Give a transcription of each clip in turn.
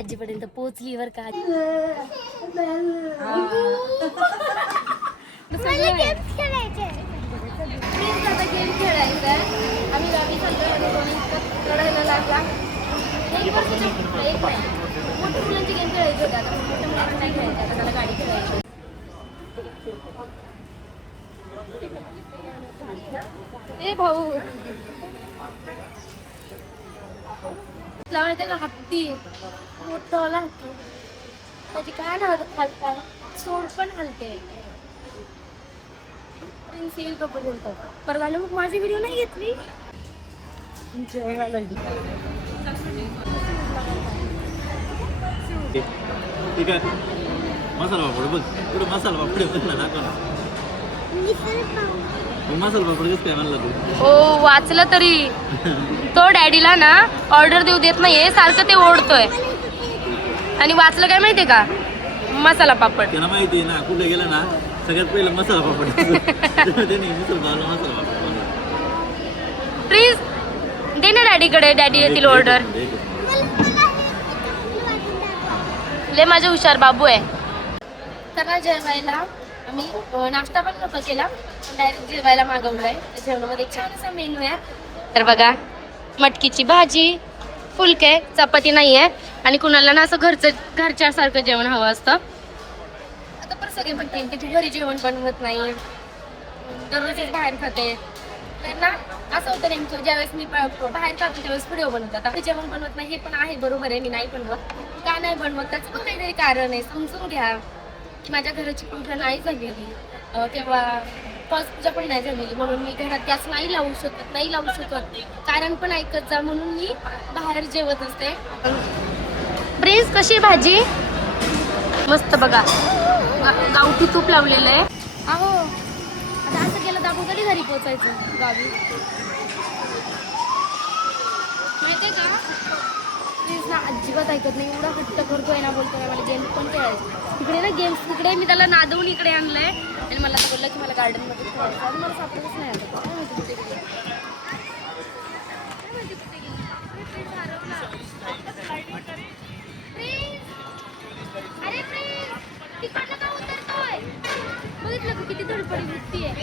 आजीपर्यंत पोहोचली बर का. गेम खेळायचा आम्ही गावी लढायला लागला. एक मोठ्या मुलांची गेम खेळायची होता. आता मोठ्या मुलांना नाही खेळायचं, आता त्याला गाडी खेळायची. ए भाऊ त्याला हत्ती मोठा त्याची काय नाव खालता सोड पण हलते. परत आलं मग माझी व्हिडिओ नाही घेतली. ठीक आहे. मसाला पापड बोल पुढे मसाला पापड बोल ना मसाला पापड कसं काय म्हणला तू. हो वाचलं तरी तो डॅडीला ना ऑर्डर देऊ देत नाहीये, सारखं ते ओढतोय. आणि वाचलं काय माहितीये का, मसाला पापड. त्यांना माहिती आहे ना कुठे गेला ना सगळ्यात पहिलं मसाला पापड. मसाला पापड प्लीज दे ना डॅडीकडे, डॅडी येतील ऑर्डर. ले माझे हुशार बाबू आहे. तर जेवायला आम्ही नाश्ता पण नव्हता केला, डायरेक्ट जेवायला मागवलाय. जेवणामध्ये एक छान असा मेनू आहे. तर बघा मटकीची भाजी, फुलके, चपाती नाही आहे. आणि कुणाला ना असं घरच्या सारखं जेवण हवं असतं. आता पण सगळे म्हणते की तू घरी जेवण बनवत नाही, दररोजच बाहेर खाते. तर ना असं होतं नेमकं, ज्यावेळेस मी बाहेर खाते त्यावेळेस व्हिडिओ बनवतात. आता जेवण बनवत नाही हे पण आहे, बरोबर आहे, मी नाही बनवत. का नाही बनवत त्याचं पण काहीतरी कारण आहे, समजून घ्या. माझ्या घराची पूजा नाही झालेली, तेव्हा पाच पूजा पण नाही झालेली, म्हणून मी घरात गॅस नाही लावू शकत. कारण पण ऐकत जा, म्हणून मी बाहेर जेवत असते. प्रिन्स कशी भाजी मस्त बघा, गावठी तूप लावलेलं आहे. अहो आता असं केलं तर आपण कधी घरी पोहोचायचं गावी माहितीये का. प्रिन्स ना अजिबात ऐकत नाही, एवढा हट्ट करतोय ना, बोलतोय मला गेम पण खेळायचं. तिकडे ना गेम्स तिकडे मी त्याला नादवून इकडे आणलंय आणि मला आता बोललं की मला गार्डन मध्ये खेळायचं. आणि मला सापडतच नाही आता काय माहिती कुठे गेली. अरे तिकडनं का उतरतोय, बघितलं का किती धडपडी वृत्ती आहे. का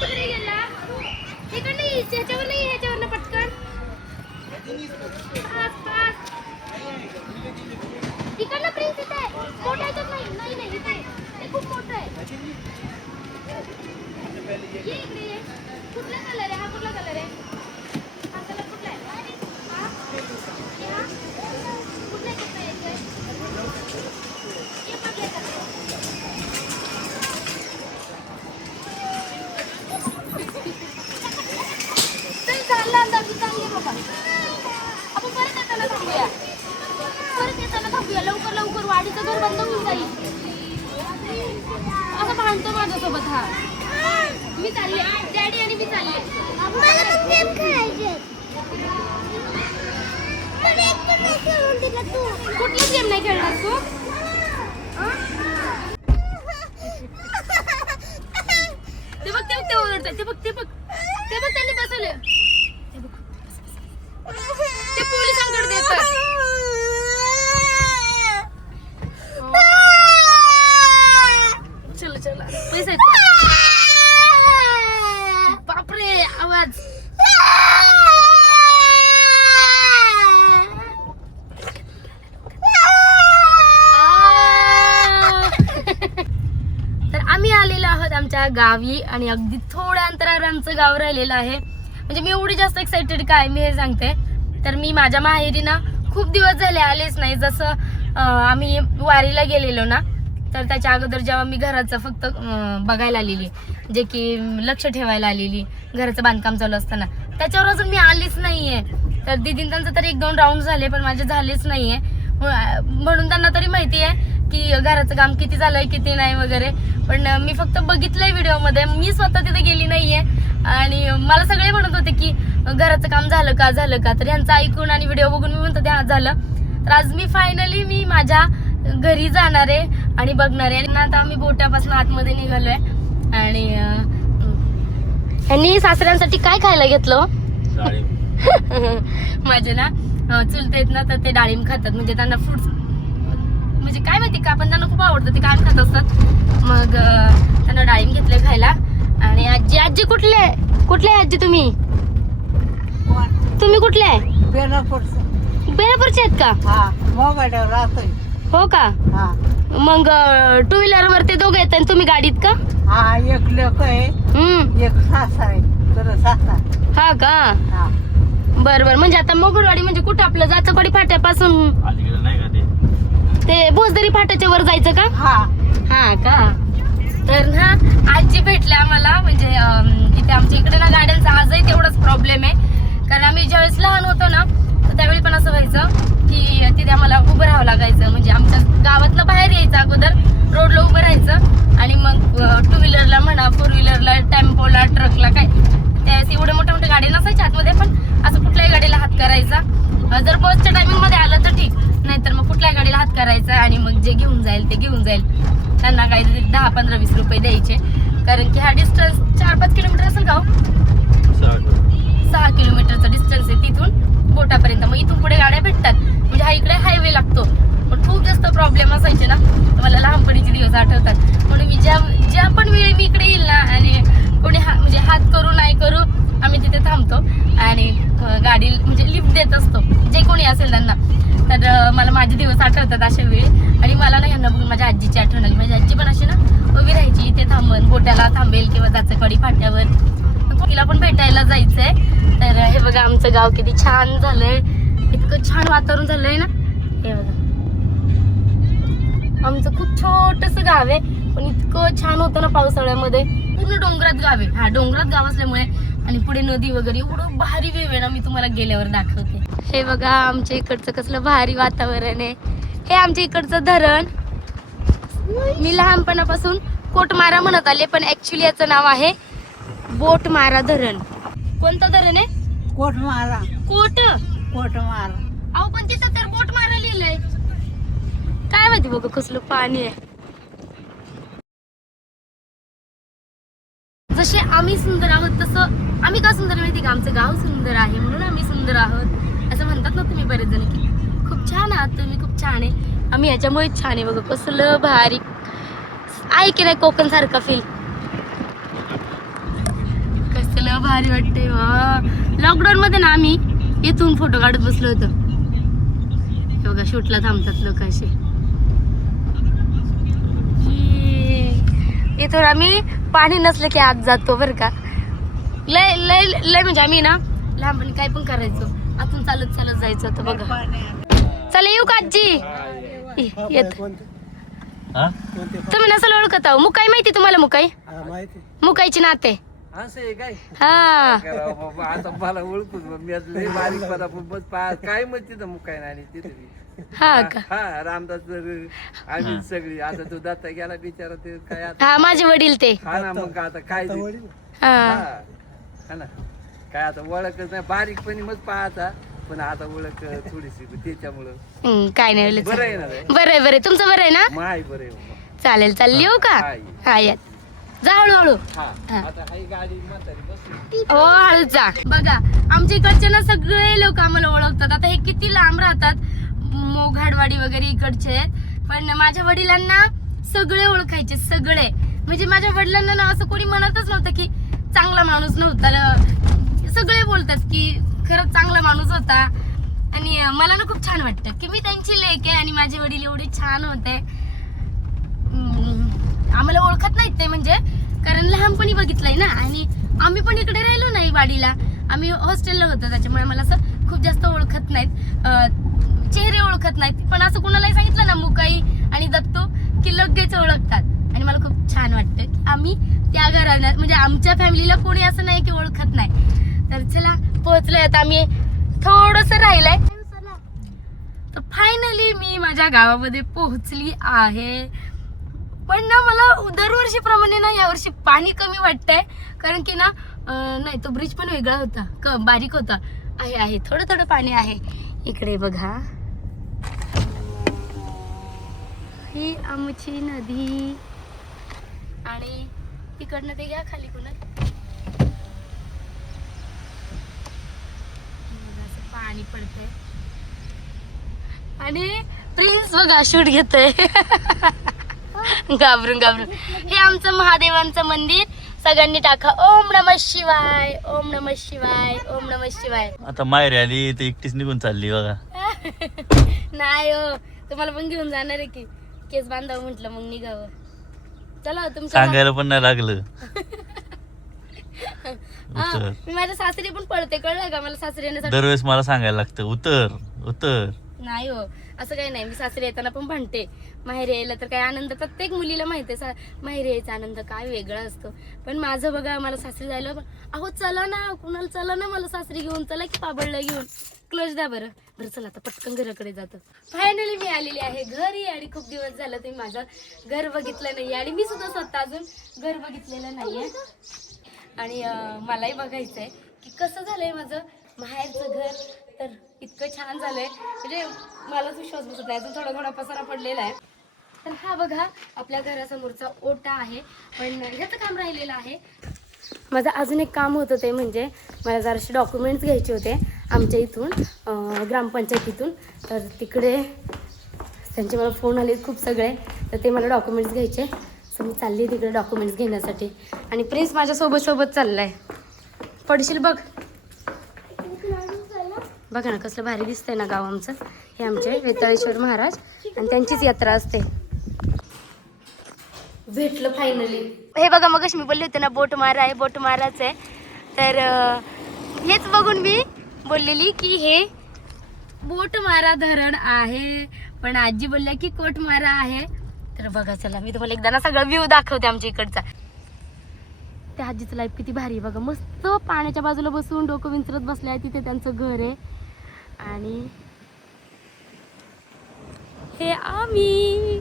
तिकडे गेला, तिकडनं ह्याच्यावर नाही, ह्याच्यावरनं पटकन तिकडनं प्रिन्स इथे आहे. मोठा ह्याच्यात नाही इथे ते खूप मोठं आहे. ये इकडे ये. कुठला कलर आहे हा, कुठला कलर आहे हा, कलर कुठला आहे हा, कुठला आहे ये बघ चल चालला अंदाज चालले बाबा. आपण परत येताना थांबूया, लवकर वाडीचं घर बंद होऊन जाईल. असं भांडतो माझ्यासोबत हा. मी चालले, डॅडी आणि मी चालले. कुठलाच गेम नाही खेळणार तू. ते ओरडतात, ते बघ त्यांनी बसवले. ते पोलिसांकडे देतात. चला पैसा बापरे आवाज. तर आम्ही आलेलो आहोत आमच्या गावी आणि अगदी थोड्या अंतरावर आमचं गाव राहिलेलं आहे. म्हणजे मी एवढी जास्त एक्साइटेड काय मी हे सांगते. तर मी माझ्या माहेरी ना खूप दिवस झाले आलेच नाही. जसं आम्ही वारीला गेलेलो ना, तर त्याच्या अगोदर जेव्हा मी घराचं फक्त बघायला आलेली, जे की लक्ष ठेवायला आलेली, घराचं बांधकाम चालू असताना, त्याच्यावर अजून मी आलीच नाहीये. तर दीदीन त्यांचं तर 1-2 राऊंड झाले पण माझे झालेच नाहीये. म्हणून त्यांना तरी माहिती आहे की घराचं काम किती झालंय किती नाही वगैरे. पण मी फक्त बघितलंय व्हिडिओमध्ये, मी स्वतः तिथे गेली नाहीये. आणि मला सगळे म्हणत होते की घराचं काम झालं का. तर यांचं ऐकून आणि व्हिडिओ बघून मी म्हणतो हा झालं. तर आज मी फायनली माझ्या घरी जाणार आहे आणि बघणार आहे. आणि आता आम्ही बोटापासून आतमध्ये निघालोय. आणि यांनी सासऱ्यांसाठी काय खायला घेतलं माझे ना चुलतेत ना तर ते डाळिंब खातात, म्हणजे त्यांना फ्रुट्स म्हणजे काय माहिती का, पण त्यांना खूप आवडतं, ते कायम खात असतात. मग त्यांना डाळिंब घेतले खायला. आणि आजी कुठले आजी तुम्ही कुठले आहे? बेलापूरचे आहेत का? हो का? मग टू व्हीलर वर ते दोघं येतात आणि तुम्ही गाडीत का? एक लोक आहे, एक सासा आहे, तर सासा. हा का? बर म्हणजे आता मोगरवाडी म्हणजे कुठं आपलं जाचकवाडी फाट्यापासून अलीकडे नाही का ते भोसदरी फाट्याच्या वर जायचं का? हा का? तर ना आजी भेटल्या आम्हाला, म्हणजे इथे आमच्या इकडे ना गाड्यांचा आजही तेवढाच प्रॉब्लेम आहे. कारण आम्ही ज्यावेळेस लहान होतो ना तर त्यावेळी पण असं व्हायचं की तिथे आम्हाला उभं राहावं लागायचं. म्हणजे आमच्या गावातलं बाहेर यायचं अगोदर, रोडला उभं राहायचं आणि मग टू व्हीलरला म्हणा, फोर व्हीलरला, टेम्पोला, ट्रकला, काय त्यावेळेस एवढे मोठ्या मोठ्या गाड्या नसायच्या आतमध्ये, पण असं कुठल्याही गाडीला हात करायचा. जर बसच्या टायमिंग मध्ये आलं तर ठीक, नाहीतर मग कुठल्याही गाडीला हात करायचा आणि मग जे घेऊन जाईल ते घेऊन जाईल. त्यांना काही 10, 15, 20 रुपये द्यायचे. कारण की हा डिस्टन्स 4-5 किलोमीटर असेल का? 6 किलोमीटरचा डिस्टन्स आहे तिथून बोटापर्यंत. मग इथून पुढे गाड्या भेटतात, म्हणजे हा इकडे हायवे लागतो. पण खूप जास्त प्रॉब्लेम असायचे ना, मला लहानपणीचे दिवस आठवतात. म्हणून मी ज्या पण वेळी मी इकडे येईल ना आणि कोणी म्हणजे हात करू नाही करू, आम्ही तिथे थांबतो आणि गाडी म्हणजे लिफ्ट देत असतो जे कोणी असेल त्यांना. तर मला माझे दिवस आठवतात अशा वेळी. आणि मला ना यांना बघून माझ्या आजीची आठवण आली. माझी आजी पण अशी ना उभी राहायची, इथे थांबून बोट्याला थांबेल किंवा जाचकवाडी फाट्यावर. तिला पण भेटायला जायचंय. तर हे बघा आमचं गाव किती छान झालंय, इतकं छान वातावरण झालंय ना. हे बघा आमचं खूप छोटस गाव आहे, पण इतकं छान होतं ना पावसाळ्यामध्ये. पूर्ण डोंगरात गाव आहे. हा डोंगरात गाव असल्यामुळे आणि पुढे नदी वगैरे, एवढं भारी व्ह्यू आहे ना, मी तुम्हाला गेल्यावर दाखवते. हे बघा आमच्या इकडचं कसलं भारी वातावरण आहे. हे आमच्या इकडचं धरण. मी लहानपणापासून कोटमारा म्हणत आले, पण ऍक्च्युली याचं नाव आहे बोटमारा धरण. कोणतं धरण आहे? कोटमारा. कोटमारा. अहो पण तिथं तर बोटमारा लिहिलंय. काय माहिती बघ कसलं पाणी आहे. जसे आम्ही सुंदर आहोत तसं आम्ही का सुंदर माहिती का? आमचं गाव सुंदर आहे म्हणून आम्ही सुंदर आहोत असं म्हणतात ना तुम्ही बरेच जण, की खूप छान आहात तुम्ही, खूप छान आहे. आम्ही याच्यामुळेच छान आहे. बघा कसलं भारी आहे की नाही कोकण सारखा फील. कसलं भारी वाटते. लॉकडाऊन मध्ये ना आम्ही इथून फोटो काढत बसलो होतो. बघा शूटला थांबतात लोक असे. इथून आम्ही पाणी नसलं की आत जातो बरं का. लय लय लय म्हणजे आम्ही ना लहानपणी काय पण करायचो, आतून चालत चालत जायचं होतं बघा. चला येऊ का आजी? येत तुम्ही नसल ओळखत आहो. मुकाई माहिती तुम्हाला? मुकाईची नाते. हा आता मला ओळखूच काय म्हणते मुकाय आणि तिथे. हा का? हा रामदास आम्ही सगळी. आता तो दाता गेला बिचारा, ते काय हा माझे वडील ते. हा ना मग आता काय हा ना काय आता ओळखच नाही, बारीकपणी मग पाहता, पण आता ओळख थोडीशी त्याच्यामुळं काय नाही. बरं आहे ना. बरं आहे, बरं आहे. तुमचं बरं आहे ना? माय बरं आहे. चालेल चालेल येऊ का? हा या जा हळूहळू. हो हळू जा. बघा आमच्या इकडचे ना सगळे लोक आम्हाला ओळखतात. आता हे किती लांब राहतात, मोघाडवाडी वगैरे इकडचे, पण माझ्या वडिलांना सगळे ओळखायचे सगळे. म्हणजे माझ्या वडिलांना ना असं कोणी म्हणतच नव्हतं की चांगला माणूस नव्हता. सगळे बोलतात की खरंच चांगला माणूस होता. आणि मला ना खूप छान वाटतं की मी त्यांची लेक आहे आणि माझे वडील एवढे छान होते. आम्हाला ओळखत नाहीत ते, म्हणजे कारण लहानपणी बघितलंय ना. आणि आम्ही पण इकडे राहिलो नाही वाडीला, आम्ही हॉस्टेलला होतो, त्याच्यामुळे मला असं खूप जास्त ओळखत नाहीत, चेहरे ओळखत नाहीत. पण असं कुणालाही सांगितलं ना मुकाई आणि दत्तू की लगेच ओळखतात. आणि मला खूप छान वाटतं की आम्ही त्या घराला, म्हणजे आमच्या फॅमिलीला कोणी असं नाही की ओळखत नाही. तर चला पोहोचलोय आता, आम्ही थोडस राहिलंय. तर फायनली मी माझ्या गावामध्ये पोहोचली आहे. पण ना मला दरवर्षीप्रमाणे ना यावर्षी पाणी कमी वाटतंय, कारण की ना नाही तो ब्रिज पण वेगळा होता, बारीक होता. आहे थोडं थोडं पाणी आहे इकडे. बघा ही आमची नदी आणि तिकडनं ते घ्या खाली कोण पाणी पडतंय. आणि प्रिन्स बघा शूट घेतोय घाबरून घाबरून. हे आमचं महादेवांचं मंदिर. सगळ्यांनी टाका ओम नमः शिवाय, ओम नमः शिवाय, ओम नमः शिवाय. आता माहेरी आली तर एकटीच निघून चालली बघा. नाही हो, तुम्हाला पण घेऊन जाणार आहे की. केस बांधावं म्हटलं मग निघावं. चला तुमच्या सांगायला पण नाही लागलं. हा, मी माझ्या सासरी पण पळते, कळलं का? मला सासरी येण्यासाठी दरवेळेस मला सांगायला लागतं उतर उतर. नाही हो, असं काही नाही. मी सासरी येताना पण म्हणते. माहेरी यायला तर काय आनंद, प्रत्येक मुलीला माहिती आहे माहेरी यायचा आनंद काय वेगळा असतो. पण माझं बघा, मला सासरी जायला अहो चला ना, कुणाला चला ना मला सासरी घेऊन, चला की पाबळला घेऊन. क्लोज द्या बरं. बरं चला आता पटकन घराकडे जातो. फायनली मी आलेली आहे घरी आणि खूप दिवस झालं तुम्ही माझं घर बघितलं नाही आणि मी सुद्धा स्वतः अजून घर बघितलेलं नाहीये. आणि मलाही बघायचंय की कसं झालंय माझं माहेरचं घर. तर इतकं छान झालंय म्हणजे मलाच विश्वास बसत नाही. अजून थोडा थोडा पसारा पडलेला आहे. तर हा बघा आपल्या घरासमोरचा ओटा आहे, पण ह्याचं काम राहिलेलं आहे. माझं अजून एक काम होतं ते म्हणजे मला जरासे डॉक्युमेंट्स घ्यायचे होते आमच्या इथून ग्रामपंचायतीतून. तर तिकडे त्यांचे मला फोन आले खूप सगळे, तर ते मला डॉक्युमेंट्स घ्यायचे. तर मी चालली तिकडे डॉक्युमेंट्स घेण्यासाठी. आणि प्रिन्स माझ्या सोबत चाललाय. पडशील बघ. बघा ना कसलं भारी दिसतंय ना गाव आमचं. हे आमचे वेताळेश्वर महाराज आणि त्यांचीच यात्रा असते. भेटलं फायनली. हे बघा मग मी बोलले होते ना बोट मारा आहे, बोट माराच आहे. तर हेच बघून मी बोललेली की हे बोट मारा धरण आहे, पण आजी बोलल्या की कोट मारा आहे. तर बघा चला मी तुम्हाला एकदा ना सगळं व्ह्यू दाखवते आमच्या इकडचा. त्या आजीचं लाईफ किती भारी बघा. मस्त पाण्याच्या बाजूला बसून डोकं विंचरत बसल्या. तिथे त्यांचं घर आहे आणि हे आम्ही.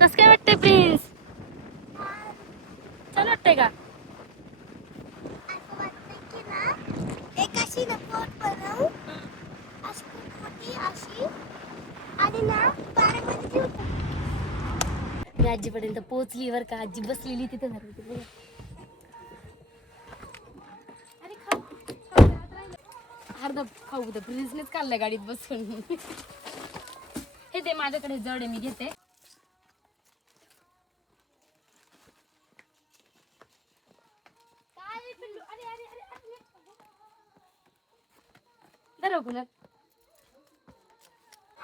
कसं काय वाटतंय प्रिन्स? छान वाटतंय का? मी आजीपर्यंत पोहोचली बर का. आजी बसलेली तिथे. अरे अर्धा खाऊ दे. प्रिन्सनेच काढलाय गाडीत बसून. हे ते माझ्याकडे जड आहे, मी घेते.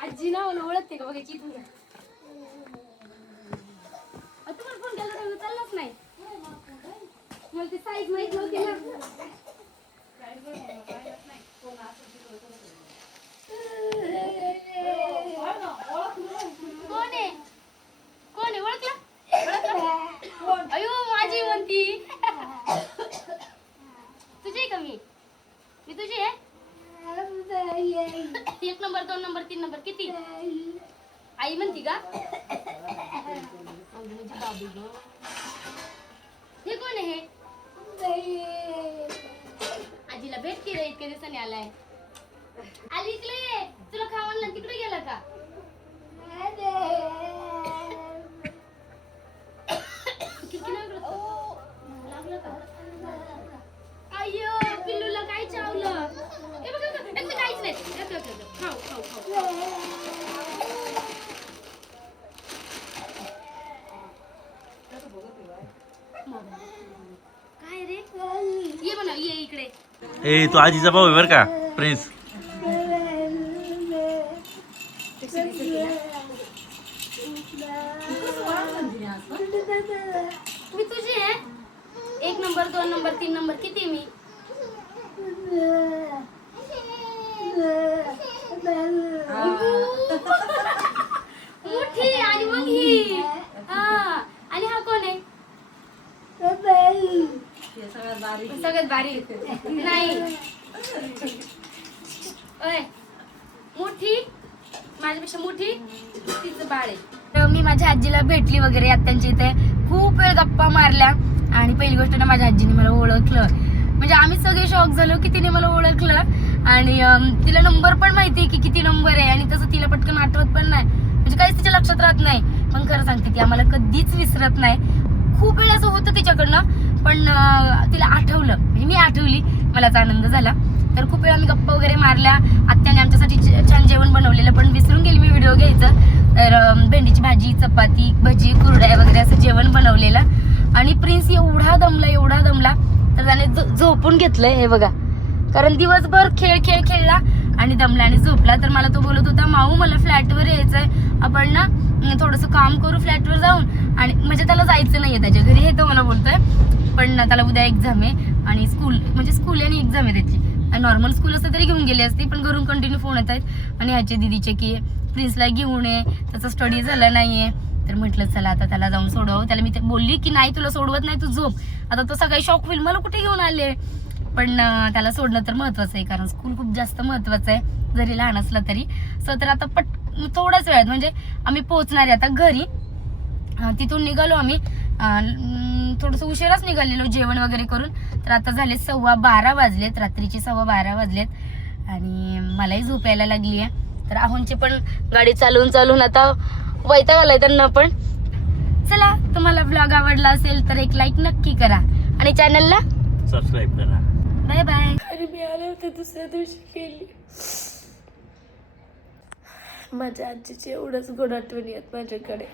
आजी ना ओळखते का बघायची तुझ्या. तुम्हाला फोन केला तर चाललाच नाही. मला ती साईज माहित नव्हती ना. कोण आहे ओळखला? अयो माझी म्हणती. तुझी का मी तुझी आहे. 1 नंबर 2 नंबर 3 नंबर किती आई म्हणती का? हे कोण आहे? आजीला भेट की रे, इतक्या दिवसांनी आलाय. आली इकडे. तुला खावायला तिकडे गेला का? किती लागलं का? अय्यो पिल्लूला काय चावलं? काहीच नाही. खाऊ खाऊ खाऊ. काय रे? ये म्हणा, ये इकडे. ए तू आजीचा भाऊ आहे बरं का प्रिन्स. मी तुझी आहे. 1 नंबर 2 नंबर 3 नंबर किती मी? मोठी आणि मग ही. हा आणि हा कोण आहे? सगळ्यात बारीक नाही. मोठी माझ्यापेक्षा मोठी तिचं बाळ आहे. तर मी माझ्या आजीला भेटली वगैरे आत्यांच्या इथे. खूप वेळ गप्पा मारल्या आणि पहिली गोष्ट ना माझ्या आजीने मला ओळखलं. म्हणजे आम्ही सगळे शॉक झालो की तिने मला ओळखलं. आणि तिला नंबर पण माहिती की किती नंबर आहे आणि तसं तिला पटकन आठवत पण नाही. म्हणजे काहीच तिच्या लक्षात राहत नाही. पण खरं सांगते ती आम्हाला कधीच विसरत नाही. खूप वेळ असं होतं तिच्याकडनं, पण तिला आठवलं, म्हणजे मी आठवली, मलाच आनंद झाला. तर खूप वेळा मी गप्पा वगैरे मारल्या. आत्याने आमच्यासाठी छान जेवण बनवलेलं, पण विसरून गेली मी व्हिडिओ घ्यायचं. तर भेंडीची भाजी, चपाती, भजी, कुरड्या वगैरे असं जेवण बनवलेलं. आणि प्रिन्स एवढा दमला तर त्याने झोपून घेतलंय, हे बघा. कारण दिवसभर खेळला आणि दमला आणि झोपला. तर मला तो बोलत होता, माऊ मला फ्लॅटवर यायचंय, आपण ना थोडंसं काम करू फ्लॅटवर जाऊन. आणि म्हणजे त्याला जायचं नाहीये त्याच्या घरी, हे तो मला बोलतोय. पण त्याला उद्या एक्झाम आहे आणि स्कूल आणि एक्झाम आहे त्याची. नॉर्मल स्कूल असतं तरी घेऊन गेली असती, पण घरून कंटिन्यू फोन येत आहेत आणि ह्याचे दीदीचे की प्रिन्सला घेऊन ये, त्याचा स्टडी झाला नाहीये. तर म्हटलं चला आता त्याला जाऊन सोडव. त्याला मी बोलली की नाही तुला सोडवत नाही, तू झोप. आता तो सकाळी शॉक होईल, मला कुठे घेऊन आले. पण त्याला सोडणं तर महत्वाचं आहे, कारण स्कूल खूप जास्त महत्वाचं आहे, जरी लहान असलं तरी. तर आता थोड्याच वेळात म्हणजे आम्ही पोहोचणार आहे आता घरी. तिथून निघालो आम्ही, थोडंसं उशिराच निघालेलो जेवण वगैरे करून. तर आता झाले 12:15 वाजलेत, रात्रीचे 12:15 वाजलेत आणि मलाही झोप यायला लागली आहे. तर आहोंची पण गाडी चालवून आता वैताग आलाय त्यांना पण. चला, तुम्हाला ब्लॉग आवडला असेल तर एक लाईक नक्की करा आणि चॅनलला सबस्क्राईब करा. Bye bye. अरे मी आले होते दुसऱ्या दिवशी केली. माझ्या आजीची एवढंच गोड आठवणी आहेत माझ्याकडे.